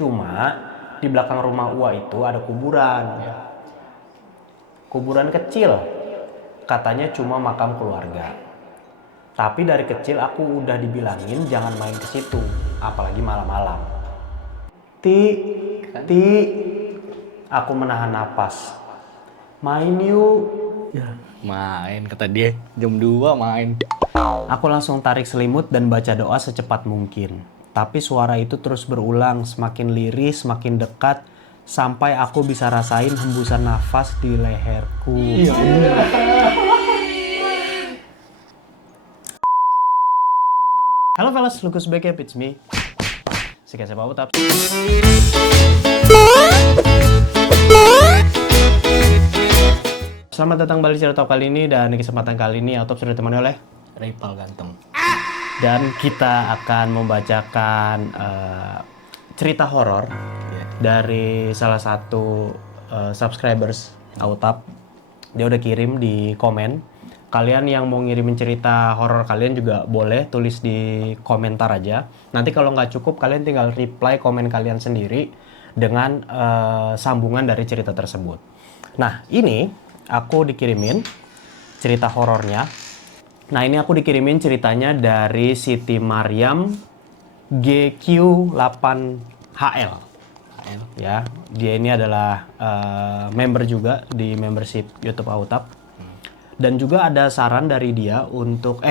Cuma di belakang rumah Ua itu ada kuburan. Kuburan kecil. Katanya cuma makam keluarga. Tapi dari kecil aku udah dibilangin jangan main ke situ, apalagi malam-malam. Ti, aku menahan napas. Main yuk. Ya, main kata dia. Jam 2 main. Aku langsung tarik selimut dan baca doa secepat mungkin. Tapi suara itu terus berulang, semakin lirih, semakin dekat, sampai aku bisa rasain hembusan nafas di leherku. Halo fellas, Lukas back ya, it's me. Sika siapa utap. Selamat datang kembali di Cerita kali ini, dan di kesempatan kali ini Autop sudah ditemani oleh Ripal ganteng. dan kita akan membacakan cerita horor dari salah satu subscribers Autop. Dia udah kirim di komen. Kalian yang mau ngirimin cerita horor kalian juga boleh tulis di komentar aja. Nanti kalau nggak cukup kalian tinggal reply komen kalian sendiri dengan sambungan dari cerita tersebut. Nah ini aku dikirimin cerita horornya. Nah ini aku dikirimin ceritanya dari Siti Maryam GQ8HL. Ya, dia ini adalah member juga di membership YouTube Autop. Dan juga ada saran dari dia untuk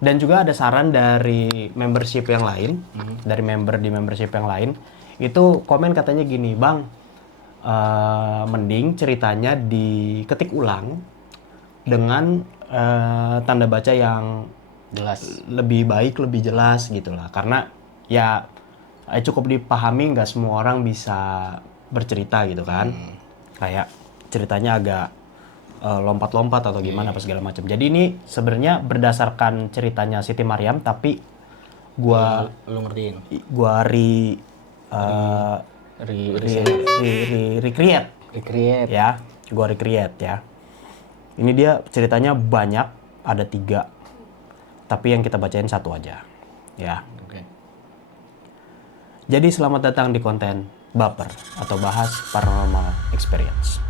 dan juga ada saran dari membership yang lain, dari member di membership yang lain. Itu komen katanya gini, "Bang, mending ceritanya diketik ulang dengan tanda baca yang Jelas. lebih baik, lebih jelas gitu lah. Karena ya cukup dipahami, nggak semua orang bisa bercerita gitu kan. Kayak ceritanya agak lompat-lompat atau gimana apa segala macam. Jadi ini sebenarnya berdasarkan ceritanya Siti Maryam, tapi lu ngertiin. gua recreate ya. Gua recreate ya. Ini dia ceritanya banyak, ada 3. Tapi yang kita bacain 1 aja ya. Oke. Jadi selamat datang di konten Baper atau bahas paranormal experience.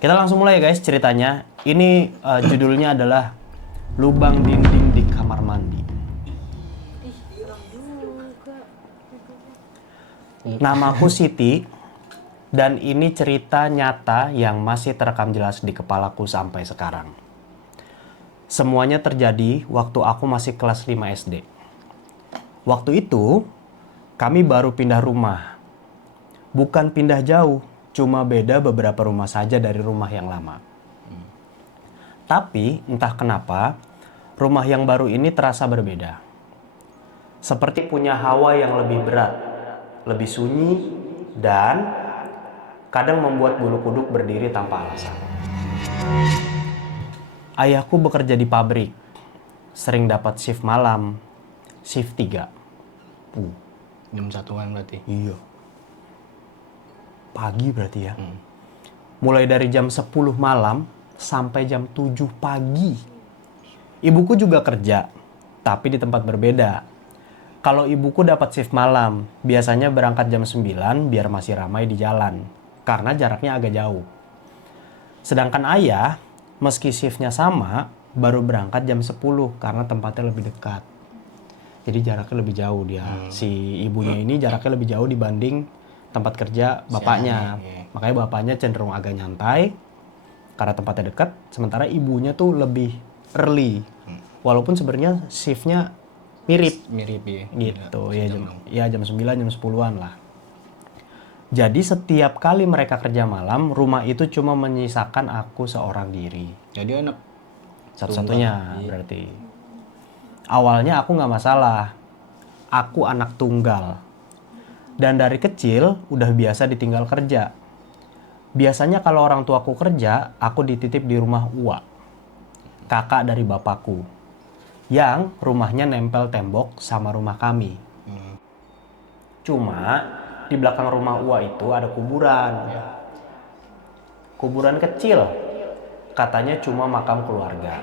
Kita langsung mulai ya guys ceritanya. Ini judulnya adalah Lubang Dinding di Kamar Mandi. Namaku Siti, dan ini cerita nyata yang masih terekam jelas di kepalaku sampai sekarang. Semuanya terjadi waktu aku masih kelas 5 SD. Waktu itu, kami baru pindah rumah. Bukan pindah jauh, cuma beda beberapa rumah saja dari rumah yang lama. Tapi entah kenapa, rumah yang baru ini terasa berbeda. Seperti punya hawa yang lebih berat, lebih sunyi, dan kadang membuat bulu kuduk berdiri tanpa alasan. Ayahku bekerja di pabrik, sering dapat shift malam, shift 3. Jam 1-an berarti. Iya. Pagi berarti ya. Mulai dari jam 10 malam sampai jam 7 pagi. Ibuku juga kerja, tapi di tempat berbeda. Kalau ibuku dapat shift malam, biasanya berangkat jam 9 biar masih ramai di jalan, karena jaraknya agak jauh. Sedangkan ayah, meski shiftnya sama, baru berangkat jam 10 karena tempatnya lebih dekat. Jadi jaraknya lebih jauh dia. Si ibunya ini jaraknya lebih jauh dibanding tempat kerja bapaknya. Makanya bapaknya cenderung agak nyantai karena tempatnya dekat, sementara ibunya tuh lebih early. Walaupun sebenarnya shiftnya mirip ya. gitu ya, jam 9 jam 10-an lah. Jadi setiap kali mereka kerja malam, rumah itu cuma menyisakan aku seorang diri. Jadi anak Satu-satunya berarti. Awalnya aku nggak masalah. Aku anak tunggal. Dan dari kecil udah biasa ditinggal kerja. Biasanya kalau orang tuaku kerja, aku dititip di rumah Ua, kakak dari bapakku, yang rumahnya nempel tembok sama rumah kami. Cuma di belakang rumah Ua itu ada kuburan. Kuburan kecil. Katanya cuma makam keluarga.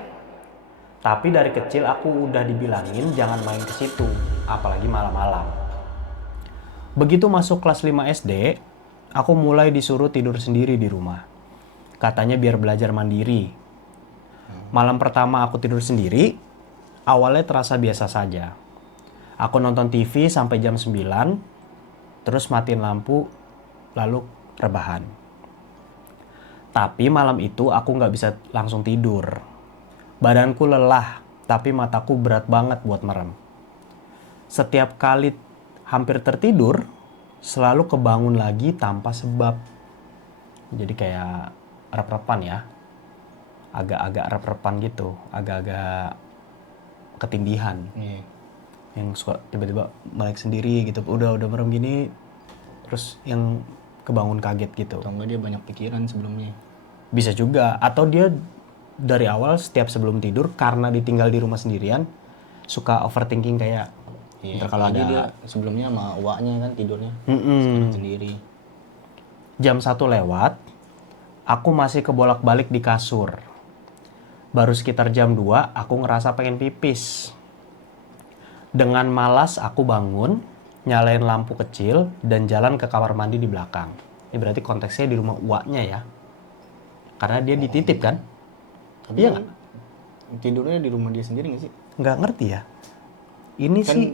Tapi dari kecil aku udah dibilangin jangan main ke situ, apalagi malam-malam. Begitu masuk kelas 5 SD, aku mulai disuruh tidur sendiri di rumah. Katanya biar belajar mandiri. Malam pertama aku tidur sendiri, awalnya terasa biasa saja. Aku nonton TV sampai jam 9, terus matiin lampu, lalu rebahan. Tapi malam itu aku nggak bisa langsung tidur. Badanku lelah, tapi mataku berat banget buat merem. Setiap kali hampir tertidur, selalu kebangun lagi tanpa sebab. Jadi kayak rep-repan ya. Agak-agak rep-repan gitu, agak-agak ketindihan. Iya. Yang suka tiba-tiba melek sendiri gitu. Udah merem gini, terus yang kebangun kaget gitu. Atau enggak dia banyak pikiran sebelumnya. Bisa juga, atau dia dari awal setiap sebelum tidur karena ditinggal di rumah sendirian suka overthinking kayak Iya, ntar kalau apalagi ada dia sebelumnya sama uaknya kan tidurnya Mm-mm. sekarang sendiri. Jam 1 lewat, aku masih kebolak-balik di kasur. Baru sekitar jam 2 aku ngerasa pengen pipis. Dengan malas aku bangun, nyalain lampu kecil dan jalan ke kamar mandi di belakang. Ini berarti konteksnya di rumah uaknya ya, karena dia dititip kan. Tapi Iya kan tidurnya di rumah dia sendiri nggak sih? Nggak ngerti ya. Ini Kan sih.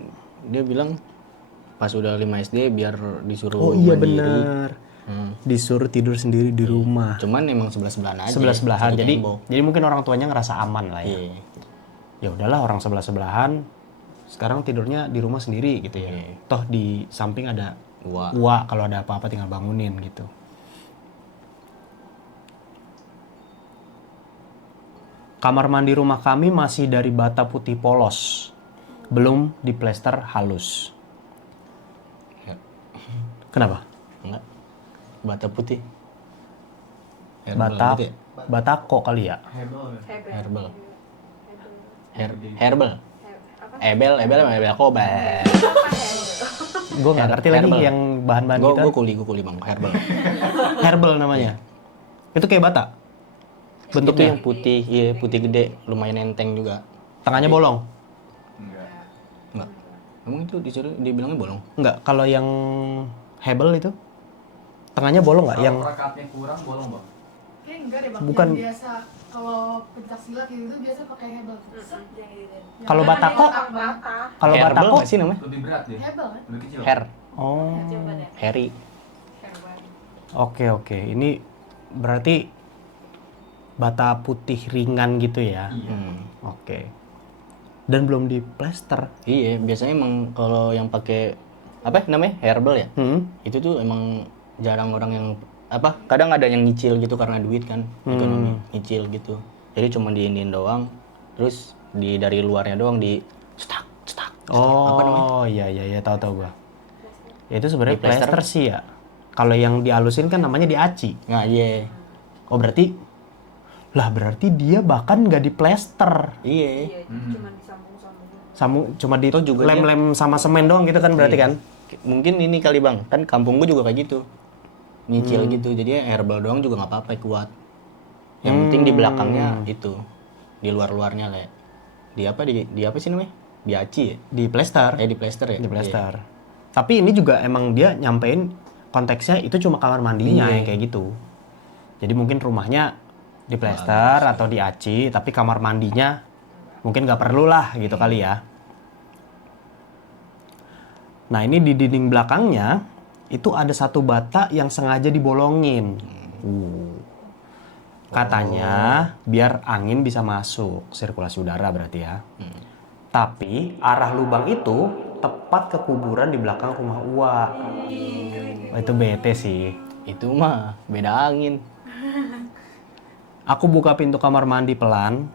dia bilang pas udah 5 SD biar disuruh Oh iya mandiri. bener. Hmm. Disuruh tidur sendiri di rumah. Cuman emang sebelah-sebelahan aja. Sebelah-sebelahan. satu Jadi tembok. mungkin orang tuanya ngerasa aman lah ya. Iya. Ya udahlah orang sebelah-sebelahan. Sekarang tidurnya di rumah sendiri gitu ya. Iya. Toh di samping ada Wah. uak, kalau ada apa-apa tinggal bangunin gitu. Kamar mandi rumah kami masih dari bata putih polos. Belum diplester halus. Ya. Kenapa? Enggak. Bata putih. Bata gitu ya? batako kali ya? Herbal. Herbal. Ebel sama ebel koba. Gue nggak ngerti lagi Herbal. yang bahan-bahan Gue gitu. kuli bang herbal. Herbal namanya. Itu kayak bata. Itu Bentuknya. yang putih, iya putih gede, lumayan enteng juga. Tengahnya bolong. Enggak. Emang itu disuruh dia bilangnya bolong. Enggak, kalau yang hebel itu tengahnya bolong nggak? Yang Perekatnya kurang bolong bang. Kayak enggak deh bang, Bukan. yang biasa kalau pencak silat gitu biasa pakai hebel. Kalau batako? Kalau Herbal batako nggak sih namanya? Lebih berat dia. Hebel kan? Lebih kecil. Hair, Oh. Harry. Oke. Ini berarti bata putih ringan gitu ya. Oke. Dan belum diplester. Iya, biasanya emang kalau yang pakai apa namanya herbal ya, itu tuh emang jarang orang yang apa kadang ada yang nyicil gitu karena duit kan ekonomi nyicil gitu. Jadi cuma diinin doang, terus dari luarnya doang di cetak. Oh, Apa namanya? iya tahu gua. Ya, itu sebenarnya Diplester. plester sih ya. Kalau yang dialusin kan namanya diaci. Nah iya, Oh, berarti dia bahkan nggak diplester. iya. Cuma disambung-sambung. Cuma di Toh juga lem-lem sama semen doang gitu kan berarti Iya. kan? Mungkin ini kali bang, kan kampung gue juga kayak gitu, nyicil gitu. Jadi herbal doang juga nggak apa-apa kuat. Yang penting di belakangnya itu, di luar-luarnya lah. Di apa sih namanya? Diaci ya? Di plester. Di plester ya? Di plester. Tapi ini juga emang dia nyampein konteksnya itu cuma kamar mandinya Iya. yang kayak gitu. Jadi mungkin rumahnya di plester atau diaci, tapi kamar mandinya mungkin nggak perlu lah gitu kali ya. Nah, ini di dinding belakangnya itu ada satu bata yang sengaja dibolongin. Katanya biar angin bisa masuk, sirkulasi udara berarti ya. Tapi arah lubang itu tepat ke kuburan di belakang rumah Uwa. Oh, itu bete sih. Itu mah beda angin. Aku buka pintu kamar mandi pelan,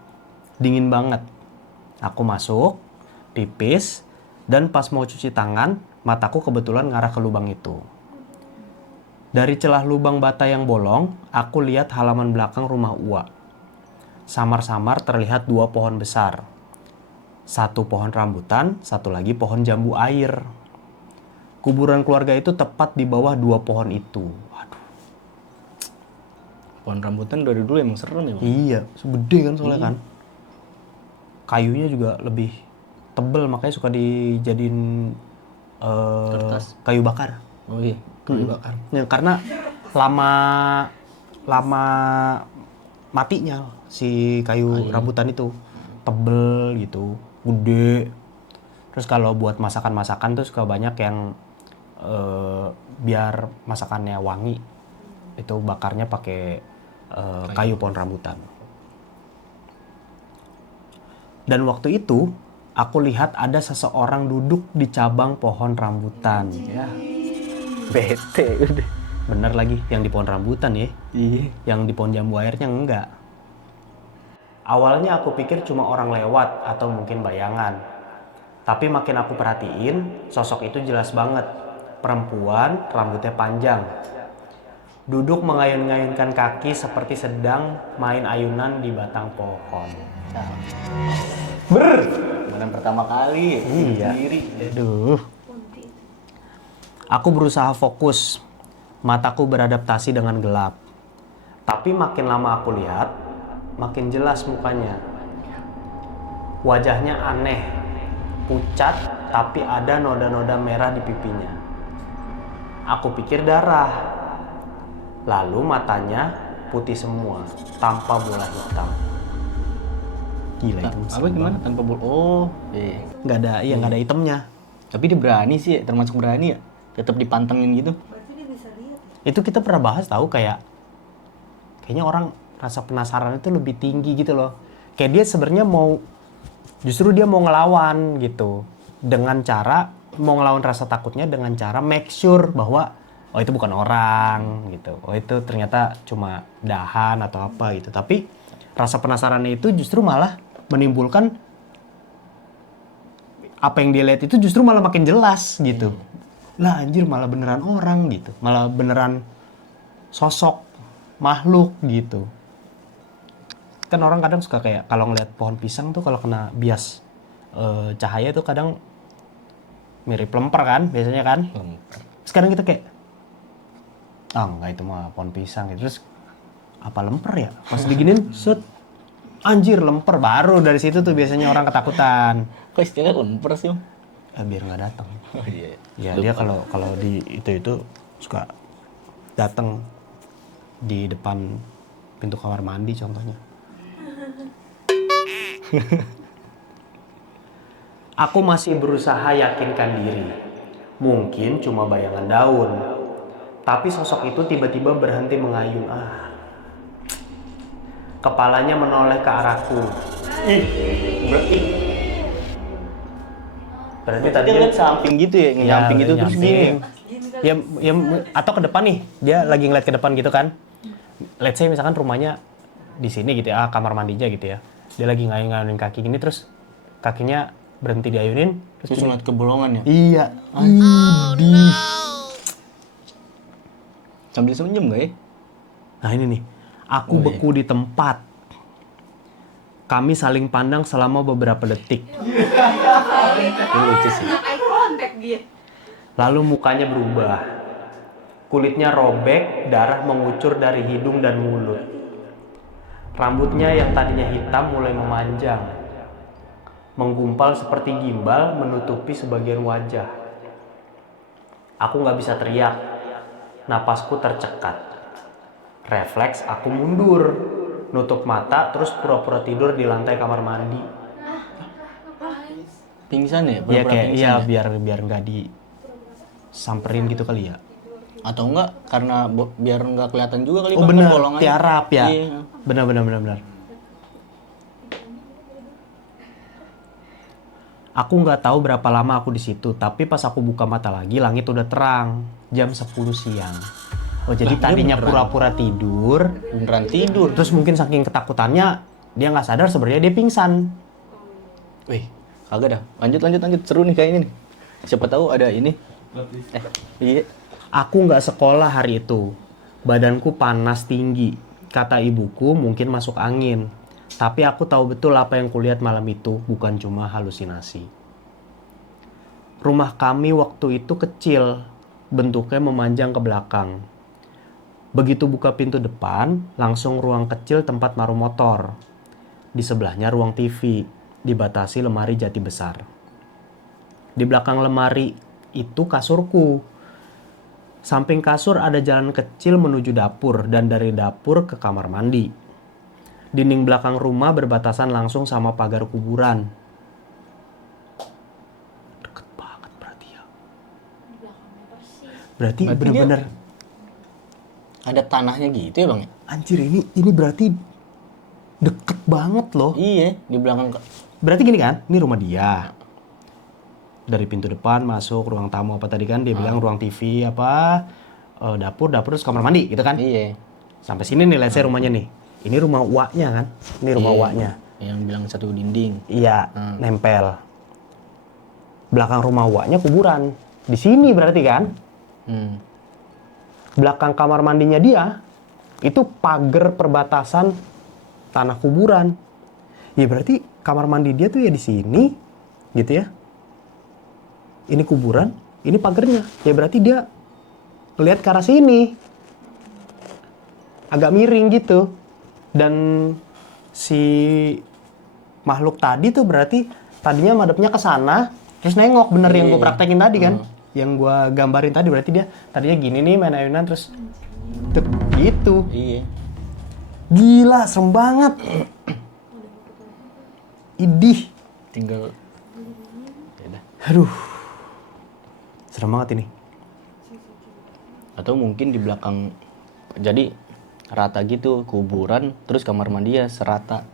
dingin banget. Aku masuk, pipis, dan pas mau cuci tangan, mataku kebetulan ngarah ke lubang itu. Dari celah lubang bata yang bolong, aku lihat halaman belakang rumah Uwa. Samar-samar terlihat dua pohon besar. Satu pohon rambutan, satu lagi pohon jambu air. Kuburan keluarga itu tepat di bawah dua pohon itu. Waduh. Pohon rambutan dari dulu emang serem ya, Bang? Iya, segede kan soalnya kan. Kayunya juga lebih tebel, makanya suka dijadiin kayu bakar. Oh iya, kayu bakar. Ya, karena lama lama matinya si kayu rambutan itu tebel gitu, gede. Terus kalau buat masakan-masakan tuh suka banyak yang biar masakannya wangi, itu bakarnya pakai kayu pohon rambutan. Dan waktu itu aku lihat ada seseorang duduk di cabang pohon rambutan. Ya, Bete udah. bener lagi, yang di pohon rambutan ya. Iya. Yang di pohon jambu airnya enggak. Awalnya aku pikir cuma orang lewat atau mungkin bayangan. Tapi makin aku perhatiin, sosok itu jelas banget. Perempuan, rambutnya panjang. Duduk mengayun-ngayunkan kaki seperti sedang main ayunan di batang pohon. Malam pertama kali. Iya. Sendiri. Aduh. Aku berusaha fokus. Mataku beradaptasi dengan gelap. Tapi makin lama aku lihat, makin jelas mukanya. Wajahnya aneh, pucat, tapi ada noda-noda merah di pipinya. Aku pikir darah. Lalu matanya putih semua, tanpa bola hitam. Gila itu. Apa gimana tanpa bol? Oh, iya. Nggak ada hitamnya. Tapi dia berani sih, termasuk berani ya. Tetap dipantengin gitu. Berarti dia bisa lihat. Itu kita pernah bahas tahu, kayaknya orang rasa penasaran itu lebih tinggi gitu loh. Kayak dia sebenarnya justru dia mau ngelawan gitu. Mau ngelawan rasa takutnya dengan cara make sure bahwa oh itu bukan orang gitu. Oh itu ternyata cuma dahan atau apa gitu. Tapi rasa penasarannya itu justru malah menimbulkan apa yang dia lihat itu justru malah makin jelas gitu. Lah anjir, malah beneran orang gitu. Malah beneran sosok makhluk gitu. Kan orang kadang suka kayak kalau ngeliat pohon pisang tuh kalau kena bias cahaya tuh kadang mirip lemper kan biasanya kan. Sekarang kita kayak enggak, itu mah pohon pisang gitu. Terus apa lemper ya? Pas diginin set, anjir lemper. Baru dari situ tuh biasanya orang ketakutan. Kok istilahnya lemper sih, Om? Biar nggak datang. Oh iya. Ya dia kalau di itu suka datang di depan pintu kamar mandi contohnya. Aku masih berusaha yakinkan diri. Mungkin cuma bayangan daun. Tapi sosok itu tiba-tiba berhenti mengayun. Kepalanya menoleh ke arahku. Berarti Tadi tadinya lihat samping gitu ya, nyamping gitu terus gini. Ya, atau ke depan nih, dia lagi ngeliat ke depan gitu kan. Let's say misalkan rumahnya di sini gitu ya, kamar mandinya gitu ya. Dia lagi ngayun-ngayunin kaki gini, terus kakinya berhenti diayunin. Terus ngeliat ke bolongan ya. Iya. Sambil senyum gak ya? Nah ini nih, aku beku di tempat. Kami saling pandang selama beberapa detik. Ini lucu sih. Eye contact dia. Lalu mukanya berubah. Kulitnya robek, darah mengucur dari hidung dan mulut. Rambutnya yang tadinya hitam mulai memanjang. Menggumpal seperti gimbal menutupi sebagian wajah. Aku nggak bisa teriak. Napasku tercekat. Refleks aku mundur. Nutup mata terus pura-pura tidur di lantai kamar mandi. Pingsan ya? Iya Pura-pura kayak pingsan ya? biar nggak disamperin gitu kali ya. Atau enggak karena biar enggak kelihatan juga kali Oh Bang, benar, bolongannya. tiarap ya. Iya. Benar. Aku nggak tahu berapa lama aku di situ, tapi pas aku buka mata lagi langit udah terang, jam 10 siang. Oh jadi tadinya pura-pura tidur, Beneran tidur. terus mungkin saking ketakutannya dia nggak sadar sebenarnya dia pingsan. Wih, kagak dah. Lanjut. Seru nih kayaknya nih. Siapa tahu ada ini. Iya. Aku nggak sekolah hari itu, badanku panas tinggi. Kata ibuku mungkin masuk angin. Tapi aku tahu betul apa yang kulihat malam itu bukan cuma halusinasi. Rumah kami waktu itu kecil, bentuknya memanjang ke belakang. Begitu buka pintu depan, langsung ruang kecil tempat naruh motor. Di sebelahnya ruang TV, dibatasi lemari jati besar. Di belakang lemari itu kasurku. Samping kasur ada jalan kecil menuju dapur dan dari dapur ke kamar mandi. Dinding belakang rumah berbatasan langsung sama pagar kuburan. Deket banget berarti ya. Berarti Berarti bener-bener Ada tanahnya gitu ya bang? anjir ini berarti deket banget loh. Iya, di belakang. Berarti gini kan, ini rumah dia. Dari pintu depan masuk ruang tamu apa tadi kan dia bilang ruang TV apa dapur terus kamar mandi gitu kan. Iya. Sampai sini nih let's say rumahnya nih. Ini rumah uaknya kan. Ini rumah uaknya. Yang bilang satu dinding. Iya, nempel. Belakang rumah uaknya kuburan. Di sini berarti kan. Belakang kamar mandinya dia itu pagar perbatasan tanah kuburan. Ya berarti kamar mandi dia tuh ya di sini gitu ya. Ini kuburan, ini pagernya. Ya berarti dia ngelihat ke arah sini. Agak miring gitu. Dan si makhluk tadi tuh berarti tadinya madepnya ke sana, terus nengok bener yang gue praktekin tadi kan. Yang gue gambarin tadi berarti dia tadinya gini nih main ayunan terus tuh, gitu. Iya. Gila, serem banget. Idih. Tinggal. Yaudah. Aduh. Serem banget ini. Atau mungkin di belakang, jadi rata gitu kuburan, terus kamar mandi ya serata.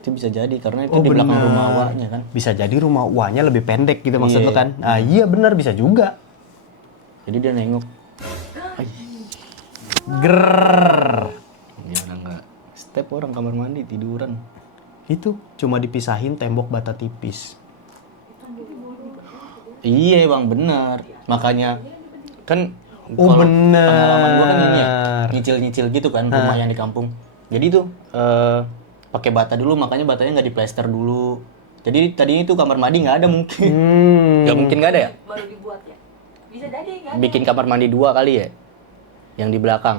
Itu bisa jadi karena itu di belakang bener. rumah awaknya kan. Bisa jadi rumah uaknya lebih pendek gitu maksud Iya. lo kan? Ah, iya benar bisa juga. Jadi dia nengok. Grrrr. Dia orang nggak step orang kamar mandi tiduran. Itu cuma dipisahin tembok bata tipis. Iya bang benar. Makanya kan Oh, kalau bener. pengalaman gua kan ini ya nyicil-nyicil gitu kan rumah yang di kampung. Jadi tuh pakai bata dulu, makanya batanya nggak diplester dulu. Jadi tadinya itu kamar mandi nggak ada mungkin. Nggak mungkin nggak ada ya? Baru dibuat ya. Bisa jadi kan? Bikin kamar mandi 2 kali ya? Yang di belakang.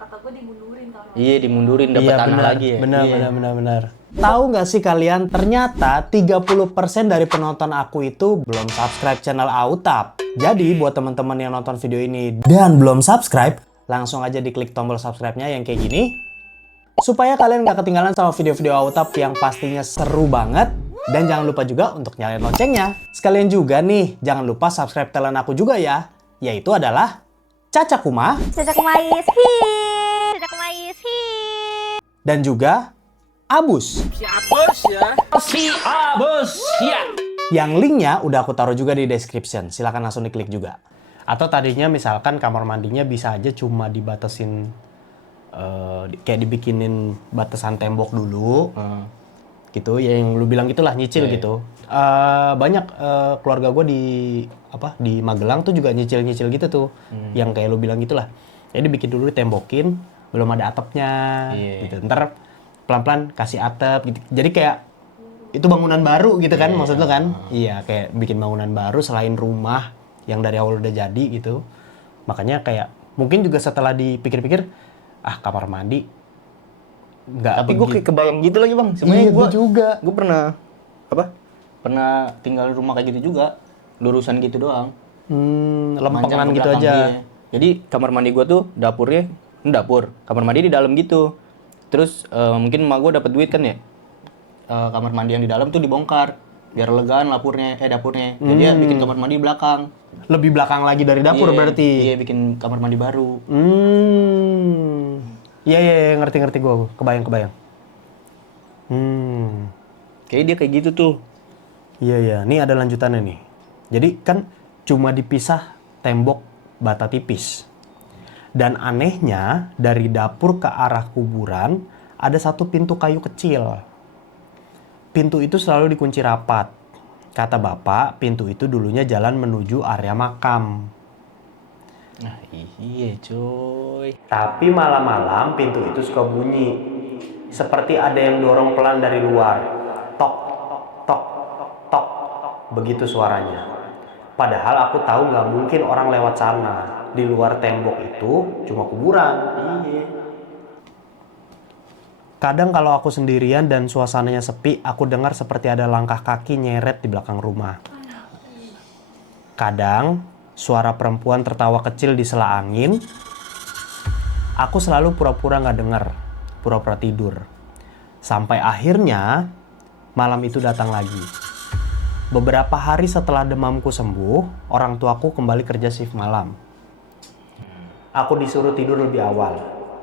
Kata gue dimundurin kalau. Iya dimundurin dapat tanah benar. lagi ya. Benar, Iya. benar. Tahu nggak sih kalian, ternyata 30% dari penonton aku itu belum subscribe channel Autap. Jadi buat teman-teman yang nonton video ini dan belum subscribe, langsung aja diklik tombol subscribe-nya yang kayak gini. Supaya kalian nggak ketinggalan sama video-video Autap yang pastinya seru banget. Dan jangan lupa juga untuk nyalain loncengnya. Sekalian juga nih, jangan lupa subscribe talent aku juga ya. Yaitu adalah Caca Kuma. Cocok mais hit. Cocok mais hit. Dan juga Abus. Yang linknya udah aku taruh juga di description. Silahkan langsung diklik juga. Atau tadinya misalkan kamar mandinya bisa aja cuma dibatasin kayak dibikinin batasan tembok dulu. Gitu ya yang lu bilang gitulah nyicil gitu. Banyak keluarga gue di Magelang tuh juga nyicil gitu tuh. Yang kayak lu bilang gitulah. Jadi bikin dulu ditembokin, belum ada atapnya gitu. Ntar pelan-pelan kasih atap gitu. Jadi kayak itu bangunan baru gitu kan maksud lu kan? Iya, kayak bikin bangunan baru selain rumah yang dari awal udah jadi gitu. Makanya kayak mungkin juga setelah dipikir-pikir kamar mandi nggak Tapi gue kayak kebayang gitu lagi bang. Iya, gue juga. Gue pernah pernah tinggal di rumah kayak gitu juga. Lurusan gitu doang. Lempengan Manjang ke gitu belakang, aja. iya. Jadi kamar mandi gue tuh dapurnya, kamar mandi di dalam gitu. Terus mungkin emak gue dapet duit kan ya. Kamar mandi yang di dalam tuh dibongkar biar legaan dapurnya. Jadi dia bikin kamar mandi belakang. Lebih belakang lagi dari dapur Iya, berarti. Iya bikin kamar mandi baru. Iya, ngerti gue. Kebayang. Kayak dia kayak gitu tuh. Iya. Ini ada lanjutannya nih. Jadi kan cuma dipisah tembok bata tipis. Dan anehnya dari dapur ke arah kuburan ada satu pintu kayu kecil. Pintu itu selalu dikunci rapat. Kata bapak, pintu itu dulunya jalan menuju area makam. Nah iya coy. Tapi malam-malam pintu itu suka bunyi. Seperti ada yang dorong pelan dari luar. Tok, tok, tok. Begitu suaranya. Padahal aku tahu nggak mungkin orang lewat sana. Di luar tembok itu cuma kuburan. Iya. Kadang kalau aku sendirian dan suasananya sepi, aku dengar seperti ada langkah kaki nyeret di belakang rumah. Kadang, suara perempuan tertawa kecil di sela angin. Aku selalu pura-pura nggak dengar, pura-pura tidur. Sampai akhirnya, malam itu datang lagi. Beberapa hari setelah demamku sembuh, orang tuaku kembali kerja shift malam. Aku disuruh tidur lebih awal.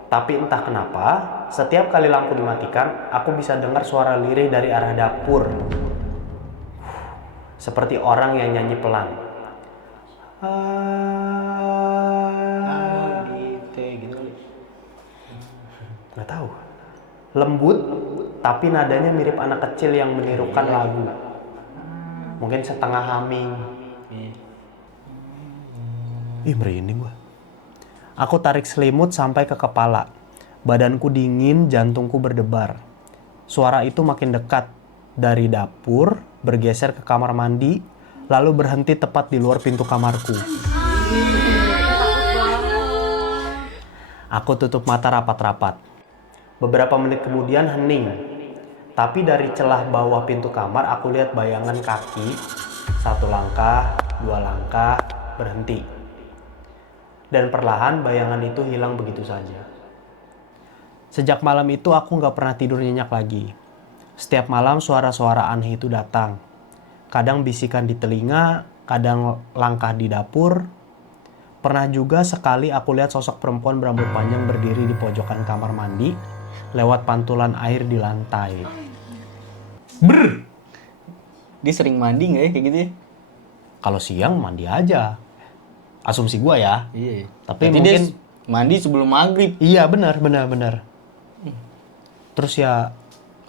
Tapi entah kenapa, setiap kali lampu dimatikan, aku bisa dengar suara lirih dari arah dapur. Seperti orang yang nyanyi pelan. Gitu. Nggak tahu. Lembut, tapi nadanya mirip anak kecil yang menirukan lagu. Mungkin setengah humming. Ih, merinding gua. Aku tarik selimut sampai ke kepala. Badanku dingin, jantungku berdebar. Suara itu makin dekat. Dari dapur, bergeser ke kamar mandi, lalu berhenti tepat di luar pintu kamarku. Aku tutup mata rapat-rapat. Beberapa menit kemudian hening. Tapi dari celah bawah pintu kamar aku lihat bayangan kaki. 1 langkah, 2 langkah, berhenti. Dan perlahan bayangan itu hilang begitu saja. Sejak malam itu aku gak pernah tidur nyenyak lagi. Setiap malam suara-suara aneh itu datang. Kadang bisikan di telinga, kadang langkah di dapur. Pernah juga sekali aku lihat sosok perempuan berambut panjang berdiri di pojokan kamar mandi, lewat pantulan air di lantai. Brr! Dia sering mandi nggak ya kayak gitu ya? Kalau siang mandi aja. Asumsi gua ya. Iya. Tapi Berarti mungkin dia mandi sebelum maghrib. iya benar. Terus ya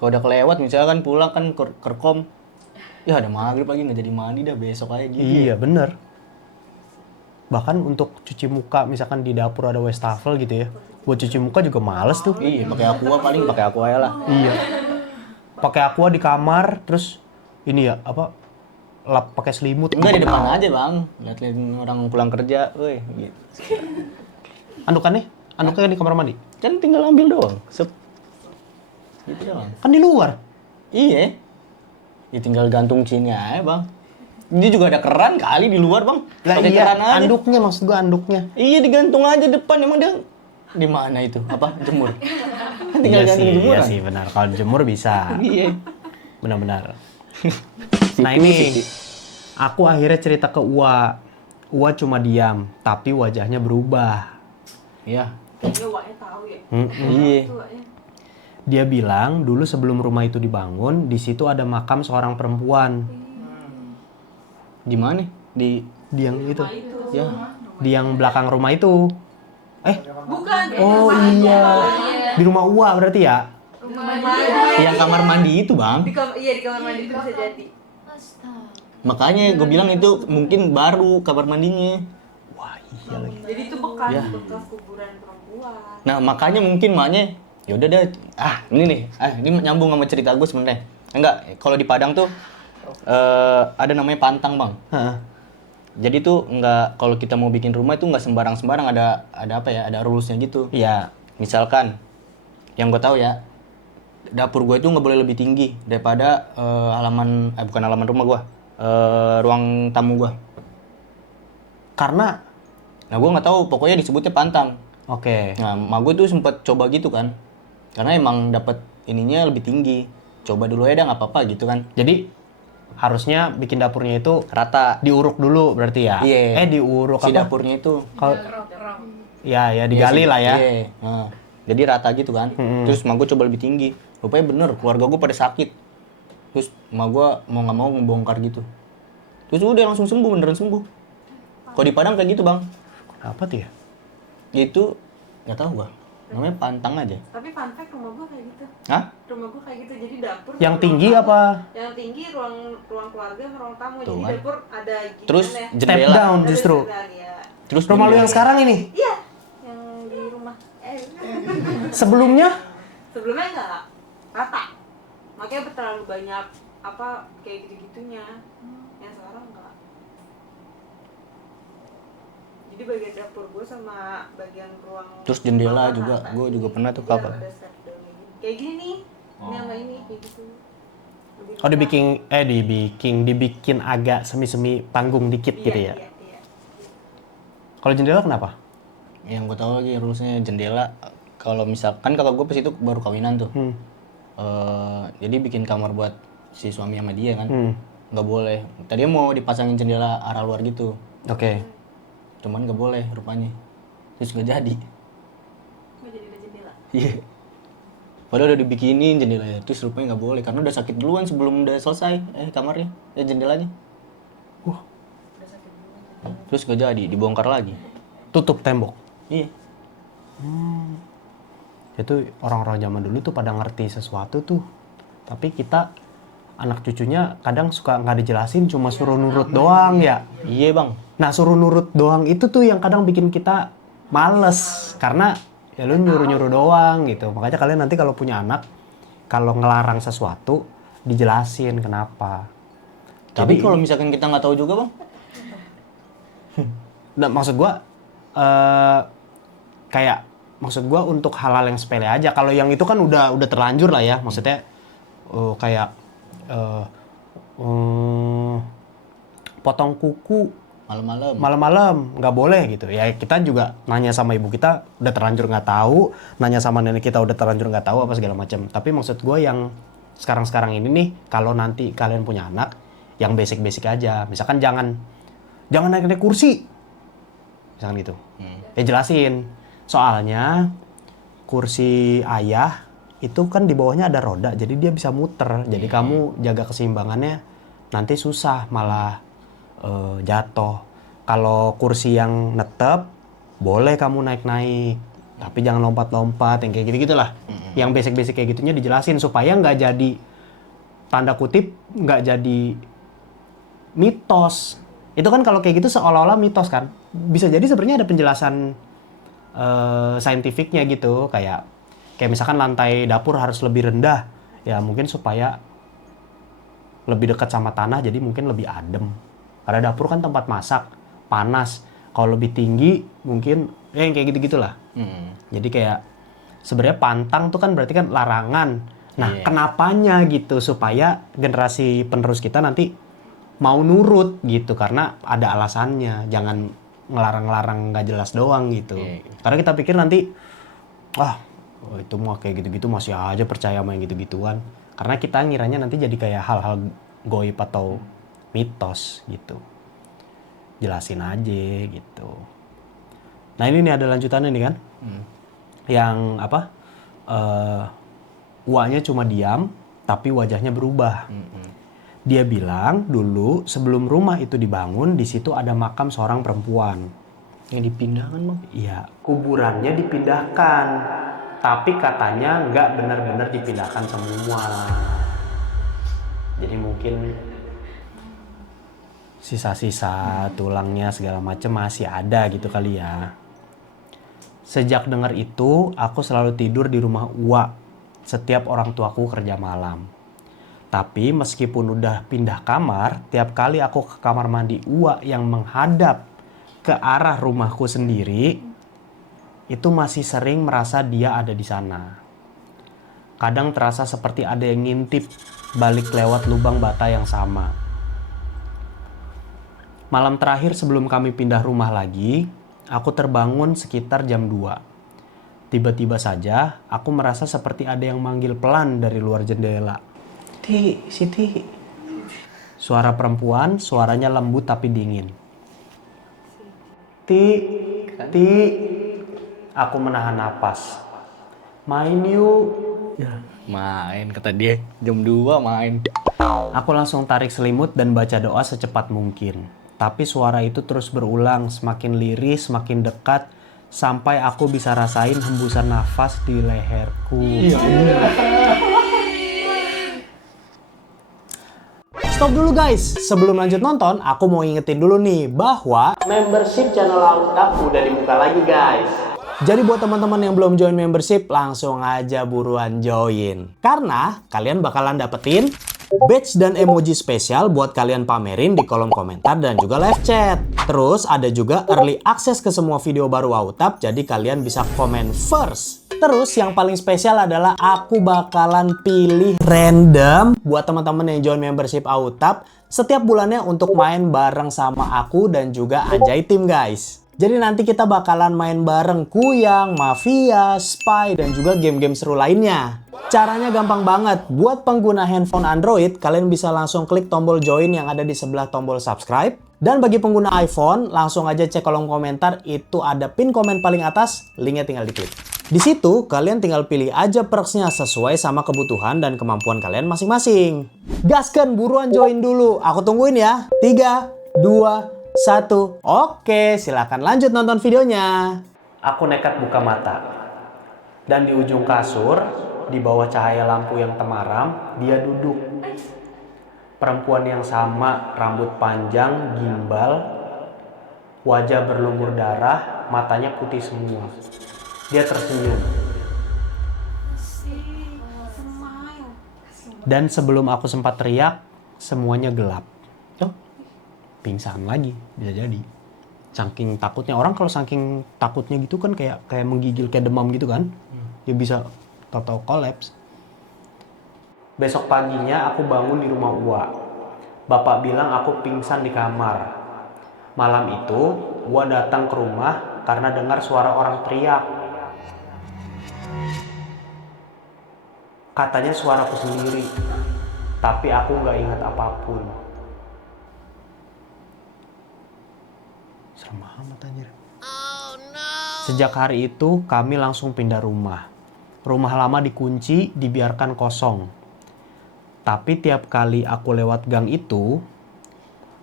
Kalau udah kelewat misalkan pulang kan kerkom. Ya ada maghrib lagi nggak jadi mandi dah besok aja gitu. iya benar. Bahkan untuk cuci muka misalkan di dapur ada wastafel gitu ya. Buat cuci muka juga males tuh. Iya, pakai aqua paling pakai aqua aja lah. Iya. Pakai aqua di kamar terus ini ya apa lap pakai selimut. Enggak di depan aja, Bang. Lihat-liatin orang pulang kerja, woi gitu. Anduknya di kamar mandi. Kan tinggal ambil doang. Sep. Gitu doang. Kan di luar. Iya. Ya tinggal gantung sini aja, Bang. Dia juga ada keran kali di luar, Bang. Lah Pakai iya, keran aja. anduknya maksud gua anduknya. Iya, digantung aja depan. Emang dia di mana itu? Apa? Jemur. Kan tinggal gantung jemuran. Iya sih benar. Kalau jemur bisa. Iya. Benar-benar. Nah ini aku akhirnya cerita ke Ua. Ua cuma diam, tapi wajahnya berubah. Iya. Mm-mm. Iya. Dia bilang dulu sebelum rumah itu dibangun, di situ ada makam seorang perempuan. Di mana? Di Di yang itu. ya. Di yang belakang rumah itu. Bukan. Oh iya. Di rumah Ua berarti ya? Yang kamar mandi itu, Bang. Di kamar mandi itu bisa jadi. Makanya gue bilang itu mungkin baru kamar mandinya. Wah iya lagi. Jadi itu bekas Ya. bekas kuburan perempuan. Nah, makanya mungkin maknya ya udah deh. Ini nih. Ini nyambung sama cerita gue sebenarnya. Enggak, kalau di Padang tuh ada namanya pantang, Bang. Heeh. Jadi tuh enggak kalau kita mau bikin rumah itu enggak sembarang-sembarang ada apa ya? Ada rules-nya gitu. Iya. Misalkan yang gue tahu ya, dapur gue itu nggak boleh lebih tinggi daripada bukan halaman rumah gue, ruang tamu gue. Karena Nah gue nggak tahu, pokoknya disebutnya pantang. oke. Nah emak gue tuh sempet coba gitu kan, karena emang dapat ininya lebih tinggi. Coba dulu ya, nggak apa-apa gitu kan. Jadi harusnya bikin dapurnya itu Rata. diuruk dulu berarti ya? Iya. Diuruk Si apa? dapurnya itu. Kalau ya digali lah ya. Iya. Nah, jadi rata gitu kan. Terus emak gue coba lebih tinggi. Rupanya bener, keluarga gue pada sakit. Terus emak gue mau nggak mau ngebongkar gitu. Terus udah langsung sembuh, beneran sembuh. Kalau di Padang kayak gitu, Bang. Apa tuh ya? Itu nggak tahu gua. Namanya pantang aja. Tapi fun fact rumah gua kayak gitu. Hah? Rumah gua kayak gitu. Jadi dapur Yang sama tinggi ruang tamu. apa? Yang tinggi ruang keluarga sama ruang tamu. Tuh Jadi kan. dapur ada gimana Terus ya? Step jendela. down Ada justru. sedan, ya. Terus Rumah lu jendela. yang sekarang ini? Iya. Yang di rumah. Sebelumnya? Sebelumnya enggak rata. Makanya terlalu banyak apa kayak gitu-gitunya. Yang sekarang enggak. Jadi bagian dapur gue sama bagian ruang Terus jendela makan juga, tadi, gue juga pernah tuh dia kakak. ada step down kayak gini nih. Ini sama ini kayak gitu. Lebih Oh murah. dibikin agak semi-semi panggung dikit Iya, gitu ya. iya. Kalau jendela kenapa? Yang gue tahu lagi rulesnya jendela, kalau misalkan kakak gue pas itu baru kawinan tuh. Jadi bikin kamar buat si suami sama dia kan. Nggak boleh. Tadinya mau dipasangin jendela arah luar gitu. Oke. Cuman nggak boleh rupanya. Terus nggak jadi. Gue jadi ada jendela. Iya. Padahal udah dibikinin jendelanya, terus rupanya nggak boleh karena udah sakit duluan sebelum udah selesai kamarnya, jendelanya. Udah sakit dulu. Terus nggak jadi, dibongkar lagi. Tutup tembok. Iya. Itu orang-orang zaman dulu tuh pada ngerti sesuatu tuh. Tapi kita anak cucunya kadang suka nggak dijelasin, cuma suruh nurut doang ya. Iya bang. Nah suruh nurut doang itu tuh yang kadang bikin kita males. Karena ya lu nyuruh-nyuruh doang gitu. Makanya kalian nanti kalau punya anak, kalau ngelarang sesuatu, dijelasin kenapa. Tapi kalau misalkan kita nggak tahu juga bang, Nah, maksud gua maksud gua untuk hal-hal yang sepele aja. Kalau yang itu kan udah terlanjur lah ya. Maksudnya kayak potong kuku malam-malam. malam-malam nggak boleh gitu. Ya kita juga nanya sama ibu kita udah terlanjur nggak tahu, nanya sama nenek kita udah terlanjur nggak tahu apa segala macam. Tapi maksud gua yang sekarang-sekarang ini nih, kalau nanti kalian punya anak, yang basic-basic aja. Misalkan jangan naik kursi. Misalkan gitu. Ya jelasin. Soalnya kursi ayah itu kan di bawahnya ada roda, jadi dia bisa muter. Jadi kamu jaga keseimbangannya, nanti susah malah jatuh. Kalau kursi yang netep, boleh kamu naik-naik. Tapi jangan lompat-lompat, yang kayak gitu-gitulah. Yang basic-basic kayak gitunya dijelasin supaya nggak jadi, tanda kutip, nggak jadi mitos. Itu kan kalau kayak gitu seolah-olah mitos kan. Bisa jadi sebenarnya ada penjelasan saintifiknya gitu. Kayak misalkan lantai dapur harus lebih rendah. Ya mungkin supaya lebih dekat sama tanah, jadi mungkin lebih adem. Karena dapur kan tempat masak, panas. Kalau lebih tinggi mungkin yang kayak gitu-gitulah. Jadi kayak sebenarnya pantang tuh kan berarti kan larangan. Nah, kenapanya gitu supaya generasi penerus kita nanti mau nurut gitu karena ada alasannya. Jangan ngelarang-ngelarang nggak jelas doang gitu. Karena kita pikir nanti itu mah kayak gitu-gitu masih aja percaya sama yang gitu-gituan. Karena kita ngiranya nanti jadi kayak hal-hal goib atau mitos gitu. Jelasin aja gitu. Nah ini nih ada lanjutannya nih kan. Yang apa? Uaknya cuma diam, tapi wajahnya berubah. Dia bilang dulu sebelum rumah itu dibangun, di situ ada makam seorang perempuan. Yang dipindahkan bang? Iya, kuburannya dipindahkan. Tapi katanya nggak benar-benar dipindahkan semua. Jadi mungkin sisa-sisa tulangnya segala macam masih ada gitu kali ya. Sejak dengar itu, aku selalu tidur di rumah Uwa setiap orang tuaku kerja malam. Tapi meskipun udah pindah kamar, tiap kali aku ke kamar mandi Uwa yang menghadap ke arah rumahku sendiri, itu masih sering merasa dia ada di sana. Kadang terasa seperti ada yang ngintip balik lewat lubang bata yang sama. Malam terakhir sebelum kami pindah rumah lagi, aku terbangun sekitar jam 2. Tiba-tiba saja aku merasa seperti ada yang manggil pelan dari luar jendela. Ti, Siti. Suara perempuan, suaranya lembut tapi dingin. Ti. Aku menahan napas. Main yuk. Main, kata dia. Jam 2 main. Aku langsung tarik selimut dan baca doa secepat mungkin. Tapi suara itu terus berulang, semakin lirih, semakin dekat, sampai aku bisa rasain hembusan nafas di leherku. Stop dulu guys, sebelum lanjut nonton, aku mau ingetin dulu nih bahwa membership channel Autak udah dibuka lagi guys. Jadi buat teman-teman yang belum join membership, langsung aja buruan join. Karena kalian bakalan dapetin Badge dan emoji spesial buat kalian pamerin di kolom komentar dan juga live chat. Terus ada juga early access ke semua video baru Autap, jadi kalian bisa komen first. Terus yang paling spesial adalah aku bakalan pilih random buat teman-teman yang join membership Autap setiap bulannya untuk main bareng sama aku dan juga Anjay Team guys. Jadi nanti kita bakalan main bareng Kuyang, Mafia, Spy, dan juga game-game seru lainnya. Caranya gampang banget. Buat pengguna handphone Android, kalian bisa langsung klik tombol join yang ada di sebelah tombol subscribe. Dan bagi pengguna iPhone, langsung aja cek kolom komentar, itu ada pin komen paling atas, linknya tinggal diklik. Di situ, kalian tinggal pilih aja perksnya sesuai sama kebutuhan dan kemampuan kalian masing-masing. Gaskan, buruan join dulu. Aku tungguin ya. 3, 2, 1. Oke, silakan lanjut nonton videonya. Aku nekat buka mata. Dan di ujung kasur, di bawah cahaya lampu yang temaram, dia duduk. Perempuan yang sama, rambut panjang, gimbal, wajah berlumur darah, matanya putih semua. Dia tersenyum. Dan sebelum aku sempat teriak, semuanya gelap. Oh, pingsan lagi, bisa jadi. Saking takutnya, orang kalau saking takutnya gitu kan kayak menggigil, kayak demam gitu kan. Dia bisa tahu-tahu kolaps. Besok paginya aku bangun di rumah Uwa. Bapak bilang aku pingsan di kamar. Malam itu, Uwa datang ke rumah karena dengar suara orang teriak. Katanya suaraku sendiri, tapi aku nggak ingat apapun. Serem amat anjir. Sejak hari itu, kami langsung pindah rumah. Rumah lama dikunci, dibiarkan kosong. Tapi tiap kali aku lewat gang itu,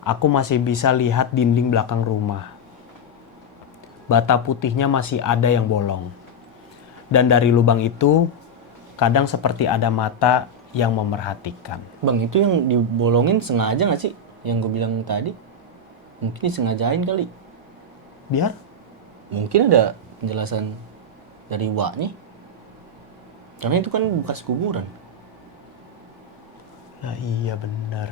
aku masih bisa lihat dinding belakang rumah. Bata putihnya masih ada yang bolong. Dan dari lubang itu, kadang seperti ada mata yang memerhatikan. Bang, itu yang dibolongin sengaja nggak sih? Yang gue bilang tadi. Mungkin disengajain kali. Biar? Mungkin ada penjelasan dari Waknya. Karena itu kan bekas kuburan. Lah iya bener.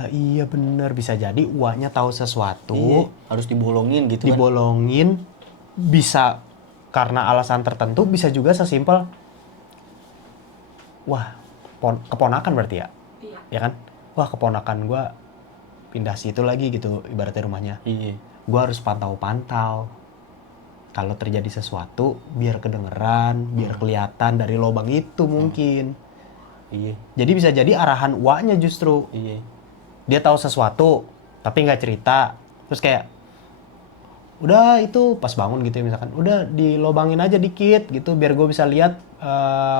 Lah iya bener. Bisa jadi Uaknya tahu sesuatu. Iya, harus dibolongin gitu kan. Dibolongin. Bisa karena alasan tertentu. Bisa juga sesimpel. Wah, keponakan berarti ya? Iya. Ya kan? Wah, keponakan gue pindah situ lagi gitu ibaratnya rumahnya. Iya. Gue harus pantau-pantau. Kalau terjadi sesuatu, biar kedengeran, biar kelihatan dari lubang itu mungkin. Iya. Jadi bisa jadi arahan Uaknya justru. Iya. Dia tahu sesuatu, tapi nggak cerita. Terus kayak, udah itu pas bangun gitu ya misalkan. Udah dilobangin aja dikit gitu, biar gue bisa lihat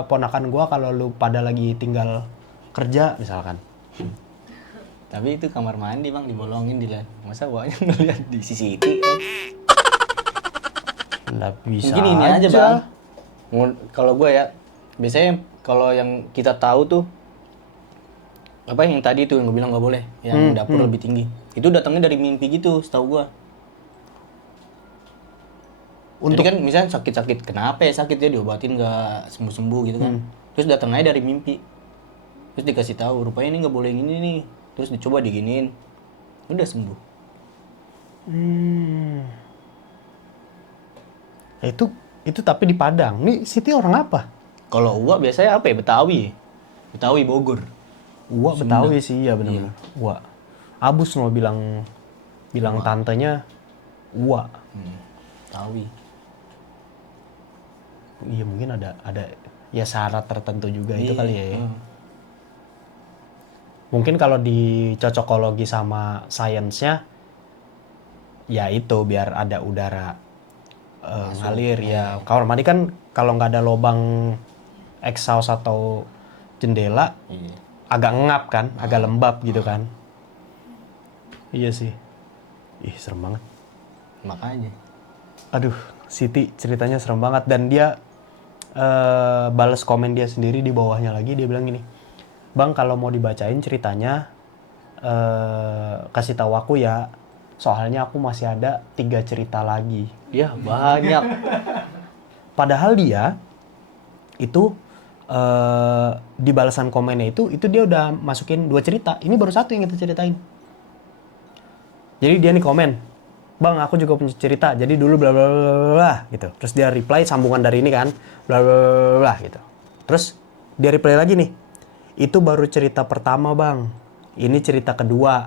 ponakan gue kalau lu pada lagi tinggal kerja misalkan. Tapi itu kamar mandi bang, dibolongin dilihat. Masa Waknya ngeliat di CCTV kan? Nggak bisa Mungkin ini aja bang. Kalau gue ya, biasanya kalau yang kita tahu tuh, apa yang tadi tuh yang gue bilang nggak boleh, yang dapur lebih tinggi. Itu datangnya dari mimpi gitu, setahu gue. Jadi kan misalnya sakit-sakit, kenapa ya sakit, dia diobatin nggak sembuh-sembuh gitu kan. Terus datang aja dari mimpi. Terus dikasih tahu, rupanya ini nggak boleh gini nih. Terus dicoba diginiin, udah sembuh. Itu tapi di Padang. Nih Siti orang apa? Kalau Uwa biasanya apa ya? Betawi. Betawi Bogor. Uak Betawi sih, ya benar-benar. Uak. Abus mau bilang tantenya Uak. Betawi. Iya mungkin ada ya syarat tertentu juga itu kali ya. Mungkin kalau di cocokologi sama sainsnya ya itu biar ada udara ngalir ya. Kamar mandi kan kalau nggak ada lubang exhaust atau jendela agak ngap kan, agak lembab gitu kan. Iya sih. Ih serem banget. Makanya. Aduh, Siti ceritanya serem banget dan dia balas komen dia sendiri di bawahnya lagi, dia bilang gini, Bang kalau mau dibacain ceritanya kasih tahu aku ya, soalnya aku masih ada 3 cerita lagi. Ya banyak. Padahal dia itu di balasan komennya itu dia udah masukin 2 cerita. Ini baru 1 yang kita ceritain. Jadi dia nih komen, "Bang, aku juga punya cerita. Jadi dulu bla bla bla bla," gitu. Terus dia reply sambungan dari ini kan, bla bla bla bla gitu. Terus dia reply lagi nih. "Itu baru cerita pertama, Bang. Ini cerita kedua."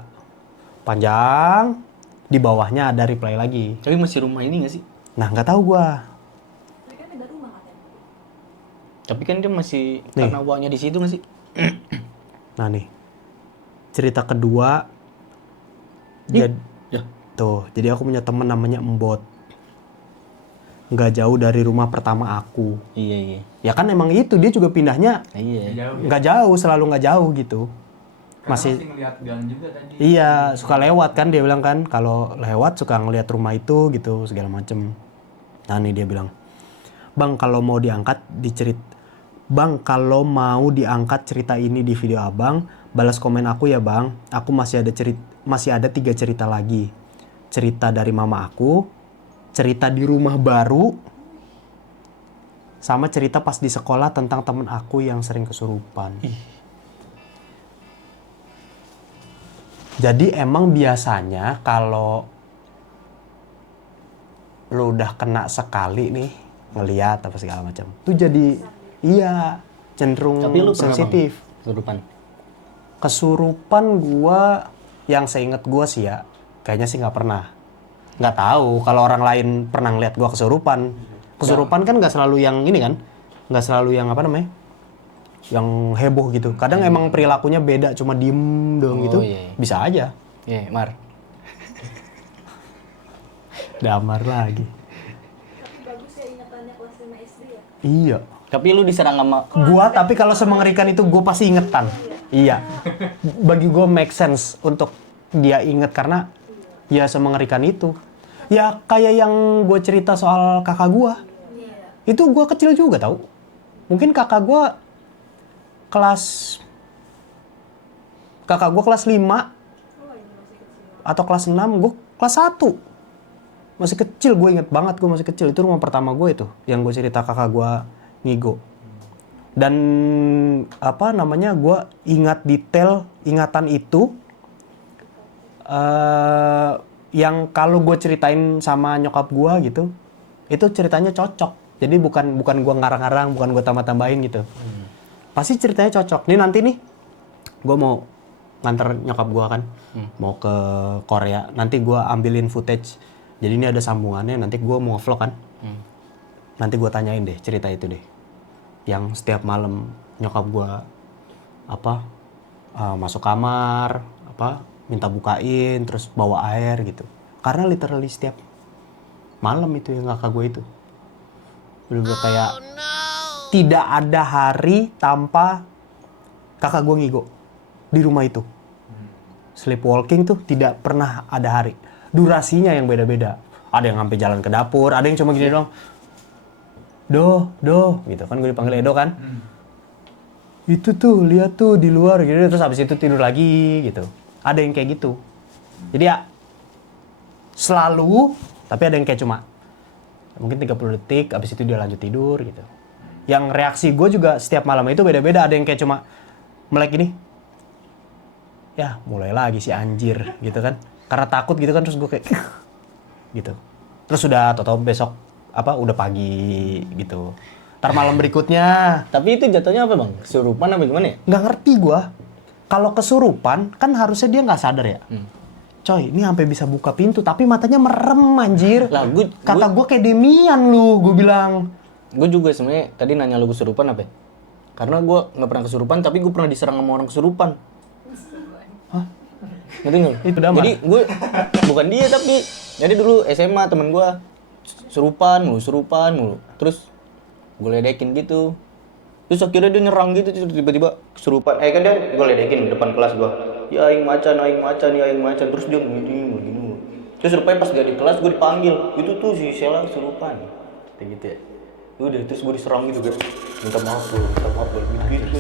Panjang. Di bawahnya ada reply lagi. Tapi masih rumah ini nggak sih? Nah, nggak tahu gua. Tapi kan dia masih Nih. karena uangnya di situ nggak sih? Nah nih, cerita kedua. Jadi, Ya. tuh, jadi aku punya temen namanya Embot. Nggak jauh dari rumah pertama aku. Iya. Ya kan emang itu, dia juga pindahnya Iya. nggak jauh, selalu nggak jauh gitu. Masih ngeliat gang juga tadi. iya, suka lewat kan, dia bilang kan, kalau lewat suka ngeliat rumah itu gitu, segala macem. Nah nih dia bilang, "Bang, kalau mau diangkat kalau mau diangkat cerita ini di video Abang, balas komen aku ya, Bang. Aku masih ada 3 cerita lagi. Cerita dari mama aku, cerita di rumah baru, sama cerita pas di sekolah tentang temen aku yang sering kesurupan." Jadi emang biasanya kalau lu udah kena sekali nih, ngeliat apa segala macam, tuh jadi iya cenderung Tapi lu pernah, sensitif. Bang, kesurupan? Kesurupan gua, yang seinget gua sih ya, kayaknya sih nggak pernah. Nggak tahu kalau orang lain pernah ngeliat gua kesurupan. Kesurupan kan nggak selalu yang ini kan, nggak selalu yang apa namanya, yang heboh gitu. Kadang emang perilakunya beda, cuma diem doang gitu, iya. bisa aja. Iya, Mar. Damar lagi. Tapi bagus ya ingatannya kelas 5 SD ya. Iya. Tapi lu diserang sama Gua tapi kalau semengerikan itu gue pasti ingetan. Iya. Bagi gue make sense untuk dia inget karena ya semengerikan itu. Ya kayak yang gue cerita soal kakak gue. Itu gue kecil juga tau. Mungkin kakak gue kelas 5 atau kelas 6, gue kelas 1. Masih kecil, gue inget banget gue masih kecil. Itu rumah pertama gue itu yang gue cerita kakak gue ngigo. Dan apa namanya, gue ingat detail ingatan itu yang kalau gue ceritain sama nyokap gue gitu, itu ceritanya cocok. Jadi bukan gue ngarang-ngarang, bukan gue tambah-tambahin gitu. Pasti ceritanya cocok. Nih nanti nih gue mau nganter nyokap gue kan, mau ke Korea. Nanti gue ambilin footage. Jadi ini ada sambungannya, nanti gue mau vlog kan. Nanti gue tanyain deh cerita itu deh. Yang setiap malam nyokap gue masuk kamar, minta bukain, terus bawa air gitu. Karena literally setiap malam itu yang kakak gue itu. Bener-bener kayak tidak ada hari tanpa kakak gue ngigo di rumah itu. Sleepwalking tuh tidak pernah ada hari. Durasinya yang beda-beda. Ada yang sampai jalan ke dapur, ada yang cuma gini doang. Doh, gitu kan, gue dipanggil Edo kan. Itu tuh, lihat tuh di luar gitu, terus habis itu tidur lagi gitu. Ada yang kayak gitu. Jadi ya selalu, tapi ada yang kayak cuma mungkin 30 detik, habis itu dia lanjut tidur gitu. Yang reaksi gue juga setiap malam itu beda-beda. Ada yang kayak cuma melek gini. Ya, mulai lagi si anjir gitu kan. Karena takut gitu kan, terus gue kayak gitu. Terus udah tau-tau besok udah pagi gitu. Ntar malam berikutnya. Tapi itu jatuhnya apa, Bang? Kesurupan apa gimana ya? Nggak ngerti gue. Kalau kesurupan kan harusnya dia nggak sadar ya. Coy, ini sampai bisa buka pintu tapi matanya merem anjir. Lah, Kata gue kayak Demian lu, gue bilang. Gue juga sebenarnya tadi nanya lu kesurupan apa ya? Karena gue nggak pernah kesurupan, tapi gue pernah diserang sama orang kesurupan. Hah? Ngerti nggak? Itu Damar. Jadi gue bukan dia tapi jadi dulu SMA temen gue serupan mulu. Terus gue ledekin gitu. Terus akhirnya dia nyerang gitu, tiba-tiba kesurupan. Kan dia gue ledekin depan kelas gue. Ya aing macan. Terus dia gini. Terus rupanya pas dia di kelas gue dipanggil. Itu tuh si Sheila kesurupan. Kayak gitu ya. Udah terus gue diserang gitu guys. Minta maaf bro. Gitu.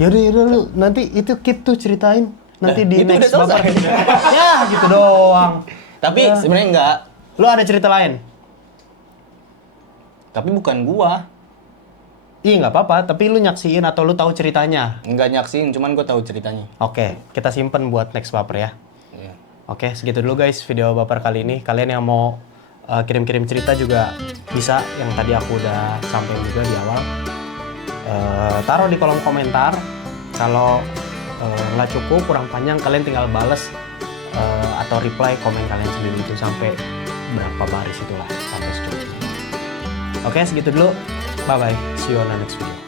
Yaudah lu nanti itu Kit tuh ceritain. Nanti di itu next udah baper. selesai. Ya gitu doang. Tapi sebenarnya enggak. Lu ada cerita lain? Tapi bukan gua. Ih, nggak apa-apa, tapi lu nyaksiin atau lu tahu ceritanya. Nggak nyaksin, cuman gue tahu ceritanya. Oke, kita simpen buat next baper ya. Iya. Oke, segitu dulu guys video baper kali ini. Kalian yang mau kirim-kirim cerita juga bisa, yang tadi aku udah sampaikan juga di awal. Taruh di kolom komentar. Kalau nggak cukup, kurang panjang, kalian tinggal bales atau reply komen kalian sendiri itu sampai berapa baris itulah, sampai secukupnya. Oke, segitu dulu. Bye bye. See you on the next video.